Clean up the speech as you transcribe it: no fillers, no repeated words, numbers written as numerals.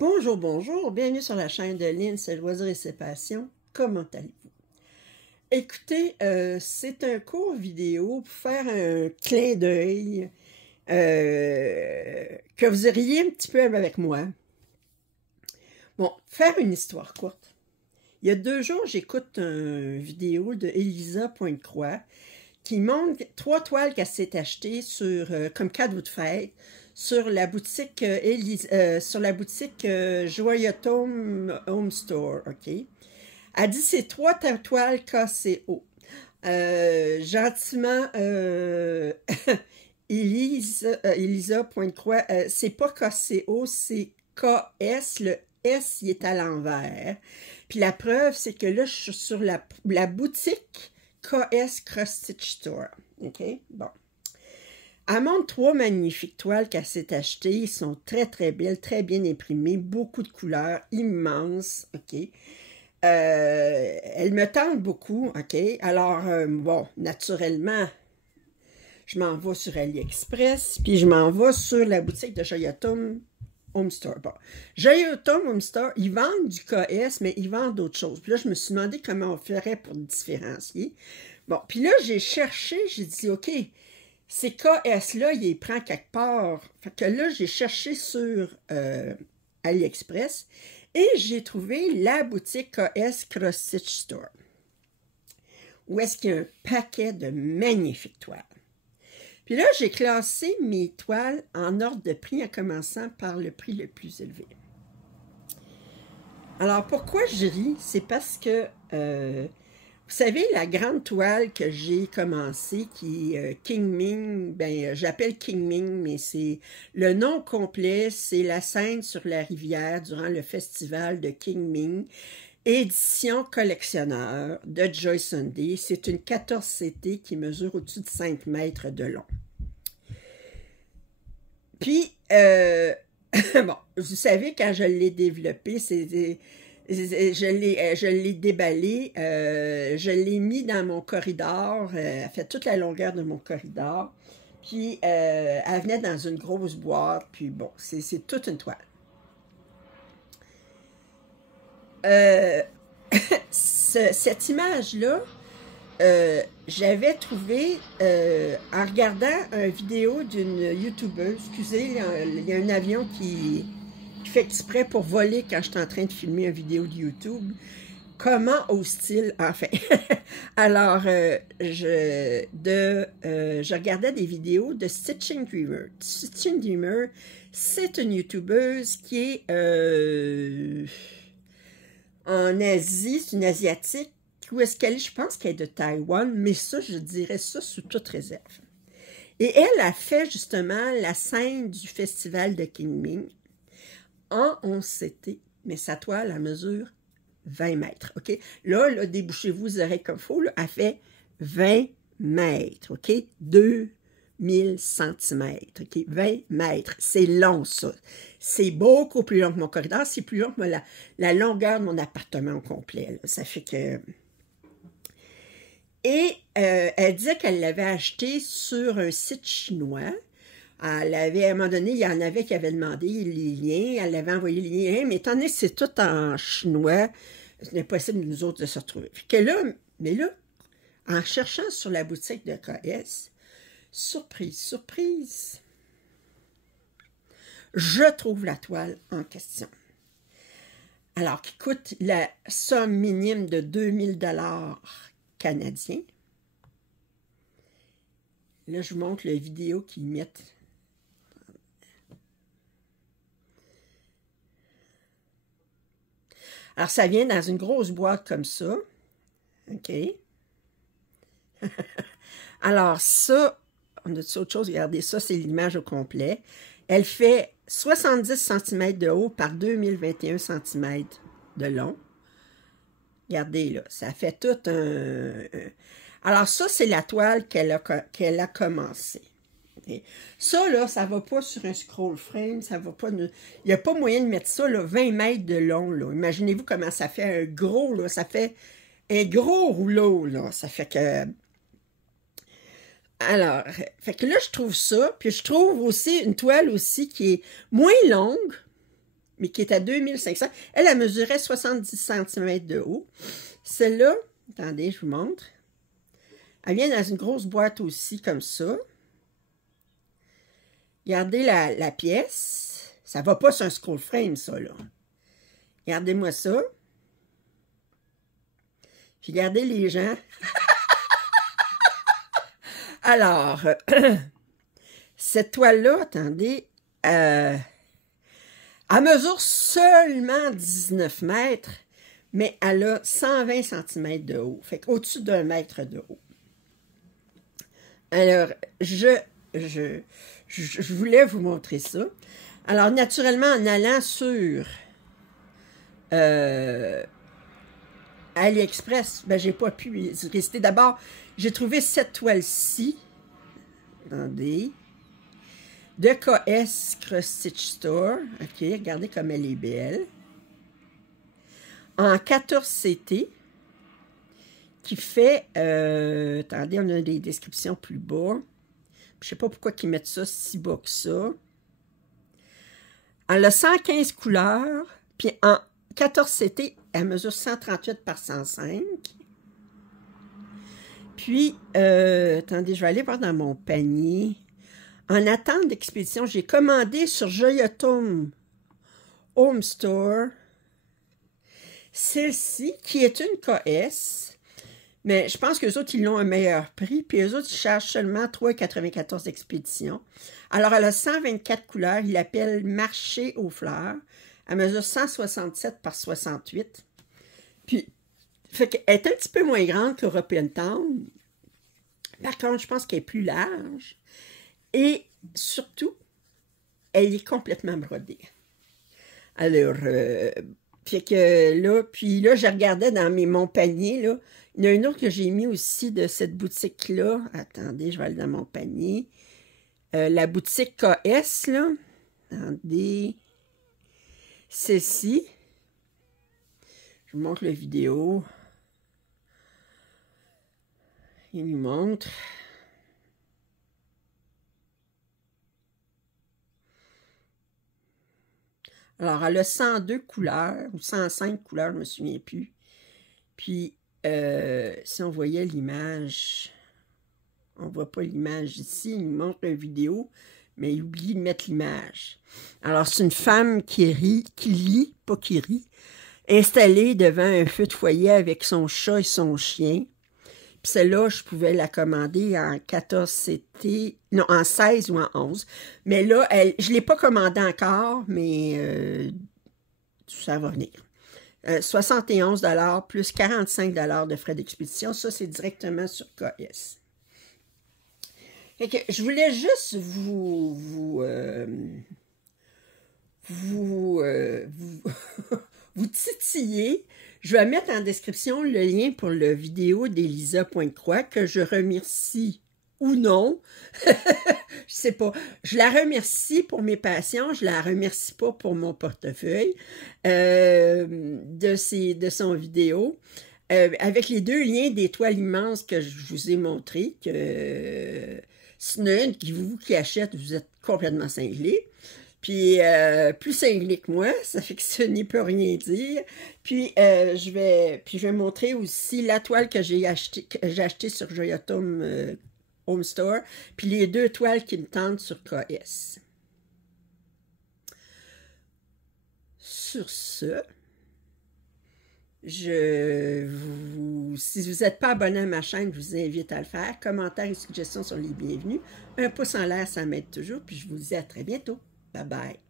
Bonjour, bonjour, bienvenue sur la chaîne de Lynn, c'est Loisirs et ses passions. Comment allez-vous? Écoutez, c'est un court vidéo pour faire un clin d'œil, que vous riez un petit peu avec moi. Bon, faire une histoire courte. Il y a 2 jours, j'écoute une vidéo de Elisa Pointe-Croix qui montre 3 toiles qu'elle s'est achetées comme cadeau de fête sur la boutique Joyotome Home Store, OK? Elle dit c'est 3 toiles KCO. Gentiment, Elisa Pointe-Croix, c'est pas KCO, c'est KS, le S, il est à l'envers. Puis la preuve, c'est que là, je suis sur la boutique KS Cross Stitch Store. OK? Bon. Elle montre 3 magnifiques toiles qu'elle s'est achetées. Ils sont très, très belles, très bien imprimées, beaucoup de couleurs, immenses. OK? Elle me tente beaucoup. OK? Alors, bon, naturellement, je m'en vais sur AliExpress, puis je m'en vais sur la boutique de Joyotome Home Store. Bon, Joyotome Home Store, ils vendent du KS, mais ils vendent d'autres choses. Puis là, je me suis demandé comment on ferait pour différencier. Bon, puis là, j'ai cherché, j'ai dit, OK, ces KS-là, il les prend quelque part. Fait que là, j'ai cherché sur AliExpress et j'ai trouvé la boutique KS Cross Stitch Store, où est-ce qu'il y a un paquet de magnifiques toiles. Puis là, j'ai classé mes toiles en ordre de prix en commençant par le prix le plus élevé. Alors, pourquoi je ris? C'est parce que, vous savez, la grande toile que j'ai commencée, qui est King Ming, ben, j'appelle King Ming, mais c'est le nom complet, c'est la scène sur la rivière durant le festival de King Ming, édition collectionneur de Joy Sunday. C'est une 14 CT qui mesure au-dessus de 5 mètres de long. Puis, bon, vous savez, quand je l'ai développé, je l'ai déballé, je l'ai mis dans mon corridor, elle fait toute la longueur de mon corridor, puis elle venait dans une grosse boîte, puis bon, c'est toute une toile. Cette image-là, j'avais trouvé, en regardant une vidéo d'une YouTubeuse, excusez, il y a un avion qui fait exprès pour voler quand je suis en train de filmer une vidéo de YouTube. Comment ose-t-il, enfin. Alors, je regardais des vidéos de Stitching Dreamer. Stitching Dreamer, c'est une YouTubeuse qui est en Asie, c'est une Asiatique. Où est-ce qu'elle est? Je pense qu'elle est de Taïwan, mais ça, je dirais ça sous toute réserve. Et elle a fait justement la scène du festival de King Ming en 11 CT, mais sa toile, elle mesure 20 mètres, OK? Là, débouchez-vous les oreilles comme il faut, là, elle fait 20 mètres, OK? 2000 cm, OK? 20 mètres, c'est long, ça. C'est beaucoup plus long que mon corridor, c'est plus long que la longueur de mon appartement au complet, là. Ça fait que... Et elle disait qu'elle l'avait acheté sur un site chinois. Elle avait, à un moment donné, il y en avait qui avaient demandé les liens. Elle avait envoyé les liens, mais étant donné que c'est tout en chinois, ce n'est pas possible de nous autres de se retrouver. Fait que là, mais là, en cherchant sur la boutique de KS, surprise, surprise, je trouve la toile en question. Alors, qui coûte la somme minime de 2000 $ canadiens. Là, je vous montre la vidéo qu'ils mettent. Alors, ça vient dans une grosse boîte comme ça. OK. Alors, ça, on a autre chose. Regardez, ça, c'est l'image au complet. Elle fait 70 cm de haut par 2021 cm de long. Regardez, là, ça fait tout un... Alors, ça, c'est la toile qu'elle a commencé. Okay. Ça, là, ça ne va pas sur un scroll frame, ça va pas... Il n'y a pas moyen de mettre ça, là, 20 mètres de long, là. Imaginez-vous comment ça fait un gros, là, ça fait un gros rouleau, là. Ça fait que... Alors, fait que là, je trouve ça, puis je trouve aussi une toile aussi qui est moins longue, mais qui est à 2500. Elle, elle mesurait 70 cm de haut. Celle-là, attendez, je vous montre. Elle vient dans une grosse boîte aussi, comme ça. Regardez la pièce. Ça va pas sur un scroll frame, ça, là. Regardez-moi ça. Puis regardez les gens. Alors, cette toile-là, attendez, elle mesure seulement 19 mètres, mais elle a 120 cm de haut. Fait qu'au-dessus d'un mètre de haut. Alors, je voulais vous montrer ça. Alors, naturellement, en allant sur AliExpress, ben, j'ai pas pu résister. D'abord, j'ai trouvé cette toile-ci. Attendez. De KS Cross Stitch Store. OK, regardez comme elle est belle. En 14 CT. Qui fait... attendez, on a des descriptions plus bas. Je sais pas pourquoi ils mettent ça si bas que ça. Elle a 115 couleurs. Puis en 14 CT, elle mesure 138 par 105. Puis, attendez, je vais aller voir dans mon panier. En attente d'expédition, j'ai commandé sur Joyatum Home Store celle-ci, qui est une KS. Mais je pense qu'eux autres, ils l'ont un meilleur prix. Puis eux autres, ils chargent seulement 3,94 d'expédition. Alors, elle a 124 couleurs. Ils l'appellent Marché aux fleurs. Elle mesure 167 par 68. Puis, fait qu'elle est un petit peu moins grande qu'European Town. Par contre, je pense qu'elle est plus large. Et surtout, elle est complètement brodée. Alors, fait que là, puis là, je regardais dans mon panier, là. Il y en a une autre que j'ai mis aussi de cette boutique-là. Attendez, je vais aller dans mon panier. La boutique KS, là. Attendez. Celle-ci. Je vous montre la vidéo. Il nous montre. Alors, elle a 102 couleurs, ou 105 couleurs, je ne me souviens plus. Puis, si on voyait l'image, on ne voit pas l'image ici, il nous montre la vidéo, mais il oublie de mettre l'image. Alors, c'est une femme qui lit, pas qui rit, installée devant un feu de foyer avec son chat et son chien. Puis celle-là, je pouvais la commander en 14 CT, non, en 16 ou en 11. Mais là, je ne l'ai pas commandée encore, mais ça va venir. 71 $ plus 45 $ de frais d'expédition. Ça, c'est directement sur KS. Fait que je voulais juste vous titiller. Je vais mettre en description le lien pour la vidéo d'Elisa Pointe-Croix, que je remercie ou non. Je sais pas. Je la remercie pour mes passions, je la remercie pas pour mon portefeuille de son vidéo. Avec les deux liens des toiles immenses que je vous ai montrés, que s'il y en a une qui achète, vous êtes complètement cinglé. Puis, plus cinglé que moi, ça fait que ce n'y peut rien dire. Puis, je vais montrer aussi la toile que j'ai achetée sur Joyatum Home Store, puis les deux toiles qui me tentent sur KS. Sur ce, si vous n'êtes pas abonné à ma chaîne, je vous invite à le faire. Commentaires et suggestions sont les bienvenus. Un pouce en l'air, ça m'aide toujours. Puis je vous dis à très bientôt. Bye bye.